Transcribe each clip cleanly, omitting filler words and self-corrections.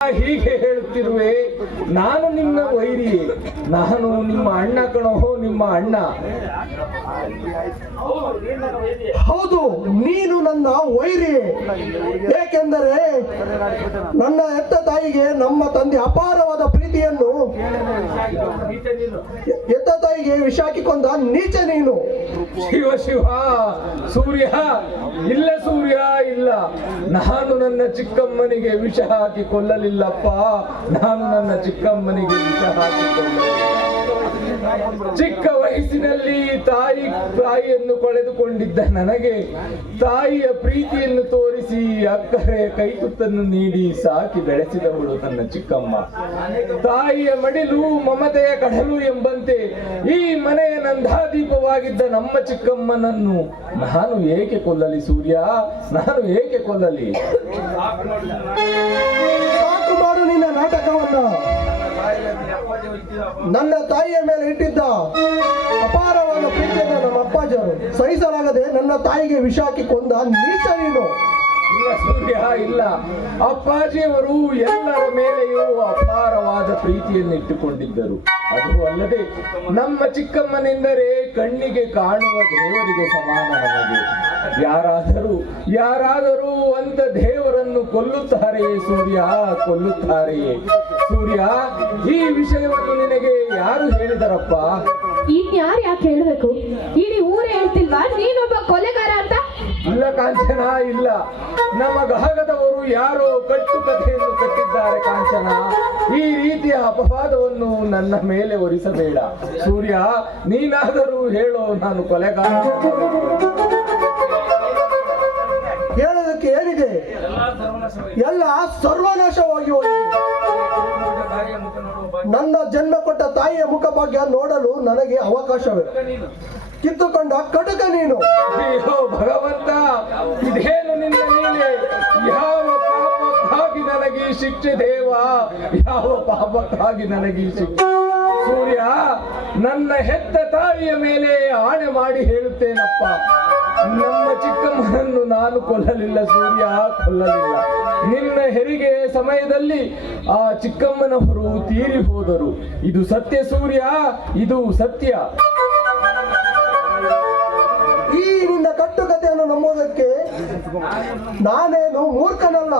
ಹೀಗೆ ಹೇಳುತ್ತಿರುವೆ? ನಾನು ನಿನ್ನ ವೈರಿ, ನಾನು ನಿಮ್ಮ ಅಣ್ಣ ಕಣೋ, ನಿಮ್ಮ ಅಣ್ಣ. ಹೌದು, ನೀನು ನನ್ನ ವೈರಿ. ಏಕೆಂದರೆ ನನ್ನ ಹೆತ್ತ ತಾಯಿಗೆ ನಮ್ಮ ತಂದೆ ಅಪಾರವಾದ ಪ್ರೀತಿಯನ್ನು ಹೆತ್ತ ತಾಯಿಗೆ ವಿಷ ಹಾಕಿಕೊಂಡ ನೀಚ ನೀನು. ಶಿವ ಶಿವ, ಸೂರ್ಯ ಇಲ್ಲ, ಸೂರ್ಯ ಇಲ್ಲ. ನಾನು ನನ್ನ ಚಿಕ್ಕಮ್ಮನಿಗೆ ವಿಷ ಹಾಕಿ ಕೊಲ್ಲಲಿಲ್ಲಪ್ಪ. ನಾನು ನನ್ನ ಚಿಕ್ಕಮ್ಮನಿಗೆ ವಿಷ ಹಾಕಿಕೊಳ್ಳಲಿಲ್ಲ. ಚಿಕ್ಕ ವಯಸ್ಸಿನಲ್ಲಿ ತಾಯಿಯನ್ನು ಕಳೆದುಕೊಂಡಿದ್ದ ನನಗೆ ತಾಯಿಯ ಪ್ರೀತಿಯನ್ನು ತೋರಿಸಿ ಅಕ್ಕರೆ ಕೈತುತ್ತನ್ನು ನೀಡಿ ಸಾಕಿ ಬೆಳೆಸಿದವಳು ನನ್ನ ಚಿಕ್ಕಮ್ಮ. ತಾಯಿಯ ಮಡಿಲು ಮಮತೆಯ ಕಡಲು ಎಂಬಂತೆ ಈ ಮನೆಯ ನಂದಾದೀಪವಾಗಿದ್ದ ನಮ್ಮ ಚಿಕ್ಕಮ್ಮನನ್ನು ನಾನು ಏಕೆ ಕೊಲ್ಲಲಿ ಸೂರ್ಯ? ನಾನು ಏಕೆ ಕೊಲ್ಲಲಿ? ಸಾಕು ಮಾಡು ನಿನ್ನ ನಾಟಕವನ್ನ. ನನ್ನ ತಾಯಿಯ ಮೇಲೆ ಇಟ್ಟಿದ್ದ ಅಪಾರವಾದ ಪ್ರೀತಿಯನ್ನು ನಮ್ಮ ಅಪ್ಪಾಜಿಯವರು ಸಹಿಸಲಾಗದೆ ನನ್ನ ತಾಯಿಗೆ ವಿಷ ಹಾಕಿ ಕೊಂದ ನೀಚ ನೀನು. ಇಲ್ಲ ಸೂರ್ಯ, ಇಲ್ಲ. ಅಪ್ಪಾಜಿಯವರು ಎಲ್ಲರ ಮೇಲೆಯೂ ಅಪಾರವಾದ ಪ್ರೀತಿಯನ್ನು ಇಟ್ಟುಕೊಂಡಿದ್ದರು. ಅದು ಅಲ್ಲದೆ ನಮ್ಮ ಚಿಕ್ಕಮ್ಮನೆಂದರೆ ಕಣ್ಣಿಗೆ ಕಾಣುವ ದೇವರಿಗೆ ಸಮಾನ. ನಮಗೆ ಯಾರಾದರೂ ಅಂತ ದೇವರನ್ನು ಕೊಲ್ಲುತ್ತಾರೆಯೇ ಸೂರ್ಯ, ಕೊಲ್ಲುತ್ತಾರೆಯೇ? ಸೂರ್ಯ, ಈ ವಿಷಯವನ್ನು ನಿನಗೆ ಯಾರು ಹೇಳಿದರಪ್ಪ? ಇನ್ಯಾರು ಯಾಕೆ ಹೇಳಬೇಕು? ಇಡೀ ಊರೇ ಹೇಳ್ತಿಲ್ವಾ ನೀನೊಬ್ಬ ಕೊಲೆಗಾರ ಅಂತ? ಇಲ್ಲ ಕಾಂಚನ, ಇಲ್ಲ. ನಮಗಾಗದವರು ಯಾರೋ ಕಟ್ಟುಕಥೆಯನ್ನು ಕಟ್ಟಿದ್ದಾರೆ ಕಾಂಚನ. ಈ ರೀತಿಯ ಅಪವಾದವನ್ನು ನನ್ನ ಮೇಲೆ ಹೊರಿಸಬೇಡ ಸೂರ್ಯ. ನೀನಾದರೂ ಹೇಳೋ, ನಾನು ಕೊಲೆಗಾರ. ಹೇಳೋದಕ್ಕೆ ಏನಿದೆ? ಎಲ್ಲ ಸರ್ವನಾಶವಾಗಿ ಹೋಗಿದೆ. ನನ್ನ ಜನ್ಮ ಕೊಟ್ಟ ತಾಯಿಯ ಮುಖಭಾಗ್ಯ ನೋಡಲು ನನಗೆ ಅವಕಾಶವೇ ಕಿತ್ತುಕೊಂಡ ಕಟಕ ನೀನು. ಅಯ್ಯೋ ಭಗವಂತ, ಇದೇನು ನಿನ್ನ ಲೀಲೆ? ಯಾವ ಪಾಪಕ್ಕಾಗಿ ನನಗೆ ಈ ಶಿಕ್ಷೆ ದೇವ? ಯಾವ ಪಾಪಕ್ಕಾಗಿ ನನಗೆ ಈ ಶಿಕ್ಷೆ? ಸೂರ್ಯ, ನನ್ನ ಹೆತ್ತ ತಾಯಿಯ ಮೇಲೆ ಆಣೆ ಮಾಡಿ ಹೇಳುತ್ತೇನಪ್ಪ, ನಮ್ಮ ಚಿಕ್ಕಮ್ಮನನ್ನು ನಾನು ಕೊಲ್ಲಲಿಲ್ಲ ಸೂರ್ಯ, ಕೊಲ್ಲಲಿಲ್ಲ. ನಿನ್ನ ಹೆರಿಗೆ ಸಮಯದಲ್ಲಿ ಆ ಚಿಕ್ಕಮ್ಮನವರು ತೀರಿ ಹೋದರು. ಇದು ಸತ್ಯ ಸೂರ್ಯ, ಇದು ಸತ್ಯ. ಈ ನಿನ್ನ ಕಟ್ಟುಕತೆಯನ್ನು ನಂಬೋದಕ್ಕೆ ನಾನೇನು ಮೂರ್ಖನಲ್ಲ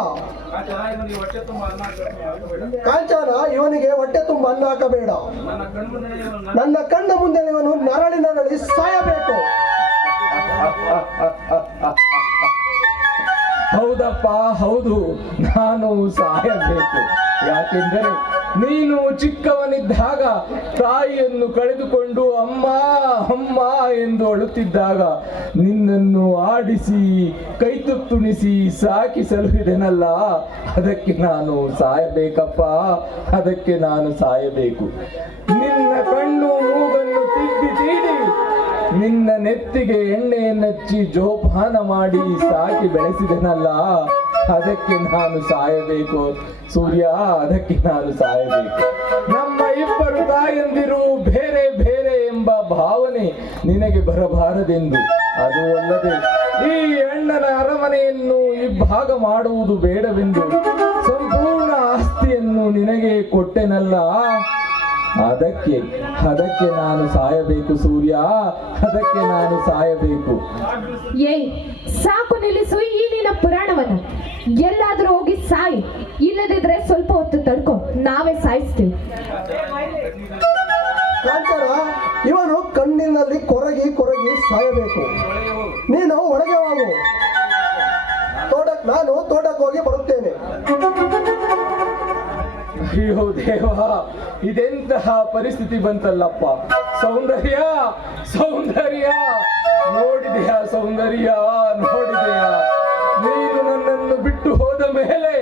ಕಾಂಚನ. ಇವನಿಗೆ ಹೊಟ್ಟೆ ತುಂಬ ಅನ್ನ ಹಾಕಬೇಡ. ನನ್ನ ಕಣ್ಣ ಮುಂದೆ ಇವನು ನರಳಿ ಸಾಯಬೇಕು. ಹೌದಪ್ಪ, ಹೌದು, ನಾನು ಸಾಯಬೇಕು. ಯಾಕೆಂದರೆ ನೀನು ಚಿಕ್ಕವನಿದ್ದಾಗ ತಾಯಿಯನ್ನು ಕಳೆದುಕೊಂಡು ಅಮ್ಮ ಅಮ್ಮ ಎಂದು ಅಳುತ್ತಿದ್ದಾಗ ನಿನ್ನನ್ನು ಆಡಿಸಿ ಕೈತುತ್ತುಣಿಸಿ ಸಾಕಿ ಸಲುಹಿದೆನಲ್ಲ, ಅದಕ್ಕೆ ನಾನು ಸಾಯಬೇಕಪ್ಪ, ಅದಕ್ಕೆ ನಾನು ಸಾಯಬೇಕು. ನಿನ್ನ ಕಣ್ಣು ಮೂಗನ್ನು ತೀಡಿ ನಿನ್ನ ನೆತ್ತಿಗೆ ಎಣ್ಣೆಯನ್ನಚ್ಚಿ ಜೋಪಾನ ಮಾಡಿ ಸಾಕಿ ಬೆಳೆಸಿದೆನಲ್ಲ, ಅದಕ್ಕೆ ನಾನು ಸಾಯಬೇಕು ಸೂರ್ಯ, ಅದಕ್ಕೆ ನಾನು ಸಾಯಬೇಕು. ನಮ್ಮ ಇಬ್ಬರು ತಾಯಂದಿರು ಬೇರೆ ಬೇರೆ ಎಂಬ ಭಾವನೆ ನಿನಗೆ ಬರಬಾರದೆಂದು, ಅದು ಅಲ್ಲದೆ ಈ ಅಣ್ಣನ ಅರಮನೆಯನ್ನು ಇಬ್ಬಾಗ ಮಾಡುವುದು ಬೇಡವೆಂದು ಸಂಪೂರ್ಣ ಆಸ್ತಿಯನ್ನು ನಿನಗೆ ಕೊಟ್ಟೆನಲ್ಲ, ಅದಕ್ಕೆ ನಾನು ಸಾಯಬೇಕು ಸೂರ್ಯ, ಅದಕ್ಕೆ ನಾನು ಸಾಯಬೇಕು. ಸಾಕು, ನಿಲ್ಲಿಸು ಈ ನಿನ್ನ ಪುರಾಣವನ್ನು. ಎಲ್ಲಾದ್ರೂ ಹೋಗಿ ಸಾಯಿ, ಇಲ್ಲದಿದ್ರೆ ಸ್ವಲ್ಪ ಹೊತ್ತು ತಡ್ಕೊ, ನಾವೇ ಸಾಯಿಸ್ತೀವಿ. ಕಾಂಚನ, ಇವನು ಕಣ್ಣಿನಲ್ಲಿ ಕೊರಗಿ ಸಾಯಬೇಕು. ನೀನು ಒಳಗೆ ಹೋಗು, ನಾನು ತೋಟಕ್ಕೆ ಹೋಗಿ ಬರುತ್ತೇನೆ. ಅಯ್ಯೋ ದೇವ, ಇದೆಂತಹ ಪರಿಸ್ಥಿತಿ ಬಂತಲ್ಲಪ್ಪ. ಸೌಂದರ್ಯ, ನೋಡಿದೆಯಾ ಸೌಂದರ್ಯ, ನೋಡಿದೆಯಾ? ನೀನು ನನ್ನನ್ನು ಬಿಟ್ಟು ಹೋದ ಮೇಲೆ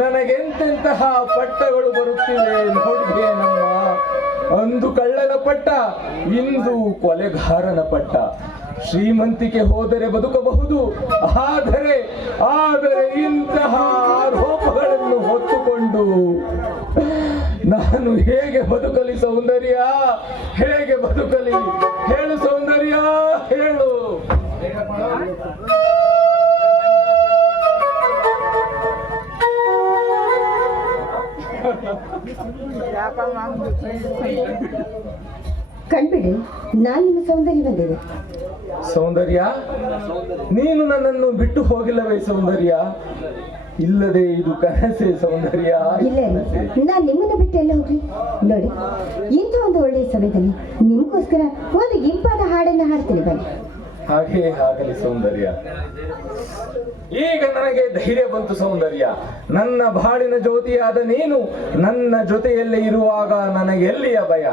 ನನಗೆಂತೆಂತಹ ಪಟ್ಟಗಳು ಬರುತ್ತಿವೆ ನೋಡಿದೆಯೇ? ನಮ್ಮ ಅಂದು ಕಳ್ಳನ ಪಟ್ಟ, ಇಂದು ಕೊಲೆಗಾರನ ಪಟ್ಟ. ಶ್ರೀಮಂತಿಕೆ ಹೋದರೆ ಬದುಕಬಹುದು, ಆದರೆ ಇಂತಹ ಆರೋಪಗಳನ್ನು ಹೊತ್ತುಕೊಂಡು ನಾನು ಹೇಗೆ ಬದುಕಲಿ ಸೌಂದರ್ಯ? ಹೇಗೆ ಬದುಕಲಿ? ಹೇಳು ಸೌಂದರ್ಯ, ಹೇಳು. ಕಣ್ಬಿಡಿ, ನಾನು ನಿಮ್ಮ ಸೌಂದರ್ಯ ಬಂದಿದೆ. ಸೌಂದರ್ಯ, ನೀನು ನನ್ನನ್ನು ಬಿಟ್ಟು ಹೋಗಿಲ್ಲವೇ ಸೌಂದರ್ಯ? ಇಲ್ಲದೆ ಇದು ಕನಸೆ ಸೌಂದರ್ಯ, ಇಲ್ಲ ಕನಸೆ. ನಾನು ನಿಮ್ಮನ್ನ ಬಿಟ್ಟು ಎಲ್ಲ ಹೋಗ್ಲಿ. ನೋಡಿ, ಇಂಥ ಒಂದು ಒಳ್ಳೆಯ ಸಮಯದಲ್ಲಿ ನಿಮಗೋಸ್ಕರ ಒಂದು ಇಂಪಾದ ಹಾಡನ್ನು ಹಾಡ್ತೀನಿ ಬನ್ನಿ. ಹಾಗೇ ಆಗಲಿ ಸೌಂದರ್ಯ. ಈಗ ನನಗೆ ಧೈರ್ಯ ಬಂತು ಸೌಂದರ್ಯ. ನನ್ನ ಬಾಳಿನ ಜ್ಯೋತಿಯಾದ ನೀನು ನನ್ನ ಜೊತೆಯಲ್ಲೇ ಇರುವಾಗ ನನಗೆ ಎಲ್ಲಿಯ ಭಯ?